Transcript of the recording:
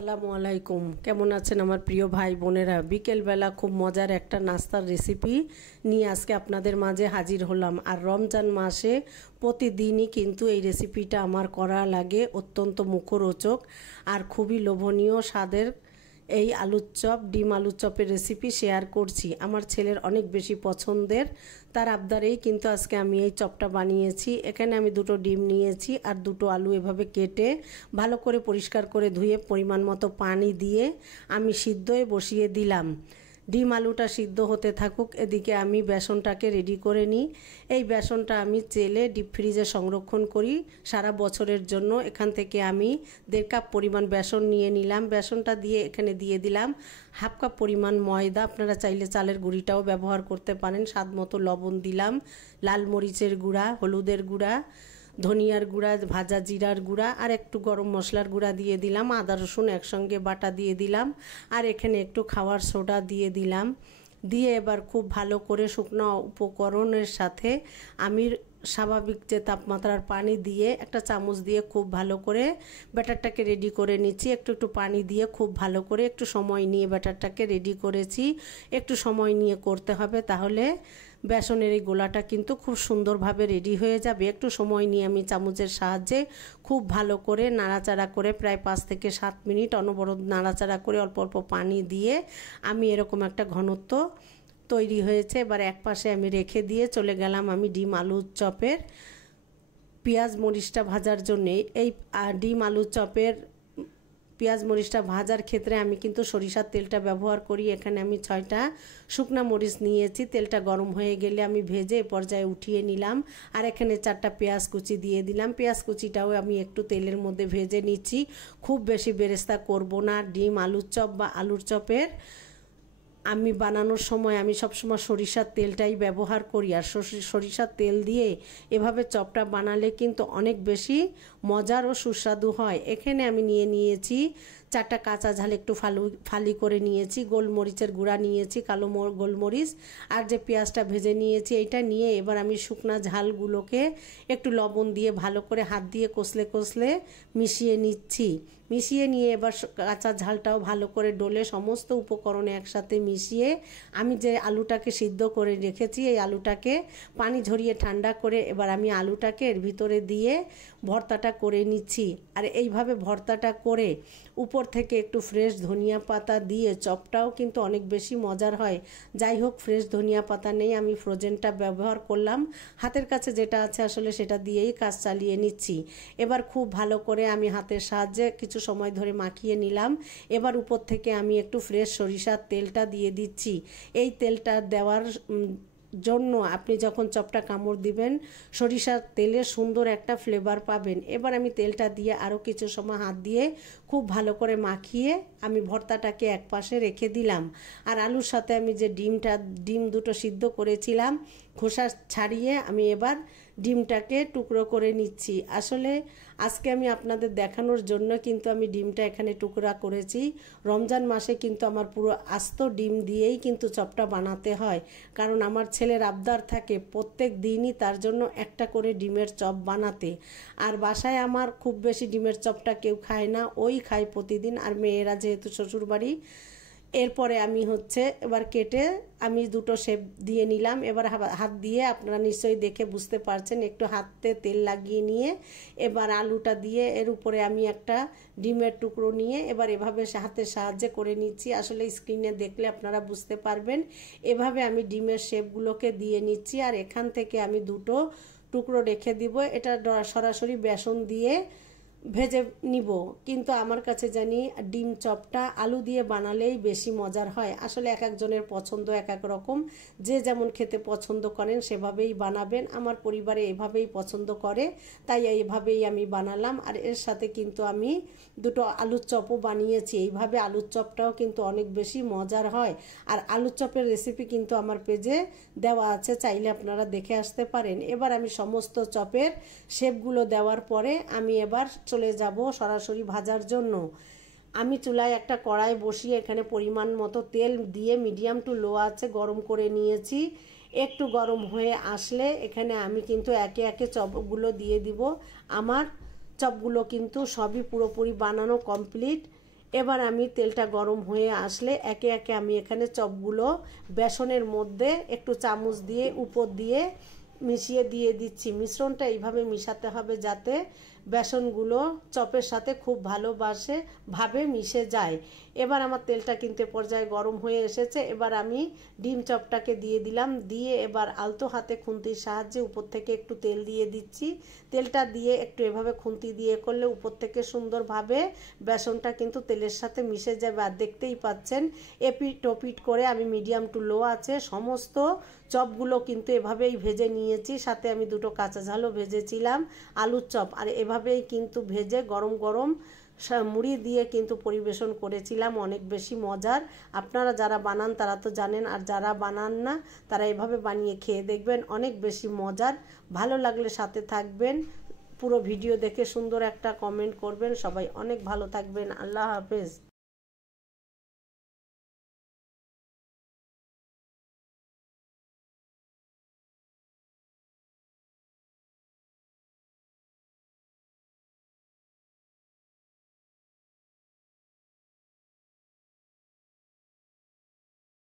আসসালামু আলাইকুম। কেমন আছেন আমার প্রিয় ভাই বোনেরা? বিকেলবেলা খুব মজার একটা নাস্তার রেসিপি নিয়ে আজকে আপনাদের মাঝে হাজির হলাম। আর রমজান মাসে প্রতিদিনই কিন্তু এই রেসিপিটা আমার করা লাগে, অত্যন্ত মুখরোচক আর খুবই লোভনীয় স্বাদের। এই আলুর চপ, ডিম আলুর চপের রেসিপি শেয়ার করছি। আমার ছেলের অনেক বেশি পছন্দের, তার আবদারেই কিন্তু আজকে আমি এই চপটা বানিয়েছি। এখানে আমি দুটো ডিম নিয়েছি আর দুটো আলু এভাবে কেটে ভালো করে পরিষ্কার করে ধুয়ে পরিমাণ মতো পানি দিয়ে আমি সিদ্ধয়ে বসিয়ে দিলাম। ডিম আলুটা সিদ্ধ হতে থাকুক, এদিকে আমি বেসনটাকে রেডি করে নিই। এই বেসনটা আমি চেলে ডিপ ফ্রিজে সংরক্ষণ করি সারা বছরের জন্য। এখান থেকে আমি 1.5 কাপ পরিমাণ বেসন নিয়ে নিলাম। বেসনটা দিয়ে এখানে দিয়ে দিলাম 1/2 কাপ পরিমাণ ময়দা। আপনারা চাইলে চালের গুঁড়িটাও ব্যবহার করতে পারেন। স্বাদ মতো লবণ দিলাম, লাল মরিচের গুঁড়া, হলুদের গুঁড়া, ধনিয়ার গুঁড়া, ভাজা জিরার গুঁড়া আর একটু গরম মশলার গুঁড়া দিয়ে দিলাম। আদা রসুন একসঙ্গে বাটা দিয়ে দিলাম আর এখানে একটু খাওয়ার সোডা দিয়ে দিলাম। দিয়ে এবার খুব ভালো করে শুকনো উপকরণের সাথে আমি স্বাভাবিক যে তাপমাত্রার পানি দিয়ে একটা চামচ দিয়ে খুব ভালো করে ব্যাটারটাকে রেডি করে নিচ্ছি। একটু পানি দিয়ে খুব ভালো করে একটু সময় নিয়ে ব্যাটারটাকে রেডি করেছি। একটু সময় নিয়ে করতে হবে, তাহলে বেসনের এই গোলাটা কিন্তু খুব সুন্দরভাবে রেডি হয়ে যাবে। একটু সময় নিয়ে আমি চামচের সাহায্যে খুব ভালো করে নাড়াচাড়া করে প্রায় 5 থেকে 7 মিনিট অনবরত নাড়াচাড়া করে অল্প অল্প পানি দিয়ে আমি এরকম একটা ঘনত্ব তৈরি হয়েছে। এবার এক পাশে আমি রেখে দিয়ে চলে গেলাম আমি ডিম আলুর চপের পেঁয়াজ মরিচটা ভাজার জন্যে। এই ডিম আলুর চপের পেঁয়াজ মরিচটা ভাজার ক্ষেত্রে আমি কিন্তু সরিষার তেলটা ব্যবহার করি। এখানে আমি 6টা শুকনা মরিচ নিয়েছি। তেলটা গরম হয়ে গেলে আমি ভেজে পর্যায়ে উঠিয়ে নিলাম। আর এখানে 4টা পেঁয়াজ কুচি দিয়ে দিলাম। পেঁয়াজ কুচিটাও আমি একটু তেলের মধ্যে ভেজে নিচ্ছি। খুব বেশি বেরেস্তা করব না। ডিম আলুর চপ বা আলুর চপের আমি বানানোর সময় আমি সবসময় সরিষার তেলটাই ব্যবহার করি। আর সরিষার তেল দিয়ে এভাবে চপটা বানালে কিন্তু অনেক বেশি মজার ও সুস্বাদু হয়। এখানে আমি নিয়েছি 4টা কাঁচা ঝাল একটু ফালি করে নিয়েছি, গোলমরিচের গুঁড়া নিয়েছি, কালো গোলমরিচ আর যে পেঁয়াজটা ভেজে নিয়েছি এইটা নিয়ে এবার আমি শুকনা ঝালগুলোকে একটু লবণ দিয়ে ভালো করে হাত দিয়ে কষলে মিশিয়ে নিচ্ছি। মিশিয়ে নিয়ে এবার কাঁচা ঝালটাও ভালো করে ডলে সমস্ত উপকরণ একসাথে মিশিয়ে আমি যে আলুটাকে সিদ্ধ করে রেখেছি এই আলুটাকে পানি ঝরিয়ে ঠান্ডা করে এবার আমি আলুটাকে এর ভিতরে দিয়ে ভর্তাটা করে নিচ্ছি। আর এইভাবে ভর্তাটা করে উপর থেকে একটু ফ্রেশ ধনিয়া পাতা দিয়ে চপটাও কিন্তু অনেক বেশি মজার হয়। যাই হোক, ফ্রেশ ধনিয়া পাতা নেই, আমি ফ্রোজেনটা ব্যবহার করলাম। হাতের কাছে যেটা আছে আসলে সেটা দিয়েই কাজ চালিয়ে নিচ্ছি। এবার খুব ভালো করে আমি হাতের সাহায্যে কিছু সময় ধরে মাখিয়ে নিলাম। এবার উপর থেকে আমি একটু ফ্রেশ সরিষার তেলটা দিয়ে দিচ্ছি। এই তেলটা দেওয়ার জন্য আপনি যখন চপটা কামড় দিবেন সরিষার তেলের সুন্দর একটা ফ্লেভার পাবেন। এবার আমি তেলটা দিয়ে আরও কিছু সময় হাত দিয়ে খুব ভালো করে মাখিয়ে আমি ভর্তাটাকে এক পাশে রেখে দিলাম। আর আলুর সাথে আমি যে ডিম দুটো সিদ্ধ করেছিলাম খোসা ছাড়িয়ে আমি এবার ডিমটাকে টুকরো করে নিচ্ছি। আসলে আজকে আমি আপনাদের দেখানোর জন্য কিন্তু আমি ডিমটা এখানে টুকরা করেছি। রমজান মাসে কিন্তু আমার পুরো আস্ত ডিম দিয়েই কিন্তু চপটা বানাতে হয়, কারণ আমার ছেলের আবদার থাকে প্রত্যেক দিনই তার জন্য একটা করে ডিমের চপ বানাতে। আর বাসায় আমার খুব বেশি ডিমের চপটা কেউ খায় না, ওই খায় প্রতিদিন। আর মেয়েরা যেহেতু শ্বশুরবাড়ি, এরপরে আমি এবার কেটে আমি দুটো শেপ দিয়ে নিলাম। এবার হাত দিয়ে আপনারা নিশ্চয়ই দেখে বুঝতে পারছেন, একটু হাতে তেল লাগিয়ে নিয়ে এবার আলুটা দিয়ে এর উপরে আমি একটা ডিমের টুকরো নিয়ে এবার এভাবে হাতের সাহায্যে করে নিচ্ছি। আসলে স্ক্রিনে দেখলে আপনারা বুঝতে পারবেন। এভাবে আমি ডিমের শেপগুলোকে দিয়ে নিচ্ছি আর এখান থেকে আমি দুটো টুকরো রেখে দিব। এটা সরাসরি বেসন দিয়ে ভেজে নিব, কিন্তু আমার কাছে জানি ডিম চপটা আলু দিয়ে বানালেই বেশি মজার হয়। আসলে এক একজনের পছন্দ এক এক রকম, যে যেমন খেতে পছন্দ করেন সেভাবেই বানাবেন। আমার পরিবারে এভাবেই পছন্দ করে, তাই এইভাবেই আমি বানালাম। আর এর সাথে কিন্তু আমি দুটো আলুর চপও বানিয়েছি। এইভাবে আলুর চপটাও কিন্তু অনেক বেশি মজার হয়। আর আলুর চপের রেসিপি কিন্তু আমার পেজে দেওয়া আছে, চাইলে আপনারা দেখে আসতে পারেন। এবার আমি সমস্ত চপের শেপগুলো দেওয়ার পরে আমি এবার চলে যাব সরাসরি ভাজার জন্য। আমি চুলায় একটা কড়াই বসিয়ে এখানে পরিমাণ মতো তেল দিয়ে মিডিয়াম টু লো আঁচে গরম করে নিয়েছি। একটু গরম হয়ে আসলে এখানে আমি কিন্তু একে একে চপগুলো দিয়ে দিব। আমার চপগুলো কিন্তু সবই পুরোপুরি বানানো কমপ্লিট। এবার আমি তেলটা গরম হয়ে আসলে একে একে আমি এখানে চপগুলো বেসনের মধ্যে একটু চামচ দিয়ে উপর দিয়ে মিশিয়ে দিয়ে দিচ্ছি। মিশ্রণটা এইভাবে মিশাতে হবে যাতে বেসনগুলো চপের সাথে খুব ভালোভাবে মিশে যায়। এবার আমার তেলটা কিন্তু পর্যায়ে গরম হয়ে এসেছে। এবার আমি ডিম চপটাকে দিয়ে দিলাম, দিয়ে এবার আলতো হাতে খুন্তির সাহায্যে উপর থেকে একটু তেল দিয়ে দিচ্ছি। তেলটা দিয়ে একটু এভাবে খুন্তি দিয়ে করলে উপর থেকে সুন্দরভাবে বেসনটা কিন্তু তেলের সাথে মিশে যাবে। আর দেখতেই পাচ্ছেন এপিট ওপিট করে আমি মিডিয়াম টু লো আছে সমস্ত চপগুলো কিন্তু এভাবেই ভেজে নিয়েছি। সাথে আমি দুটো কাঁচা ঝালও ভেজেছিলাম, আলুর চপ। আর এভাবেই কিন্তু ভেজে গরম গরম মুড়ি দিয়ে কিন্তু পরিবেশন করেছিলাম, অনেক বেশি মজার। আপনারা যারা বানান তারা তো জানেন, আর যারা বানান না তারা এভাবে বানিয়ে খেয়ে দেখবেন, অনেক বেশি মজার। ভালো লাগলে সাথে থাকবেন, পুরো ভিডিও দেখে সুন্দর একটা কমেন্ট করবেন। সবাই অনেক ভালো থাকবেন। আল্লাহ হাফেজ।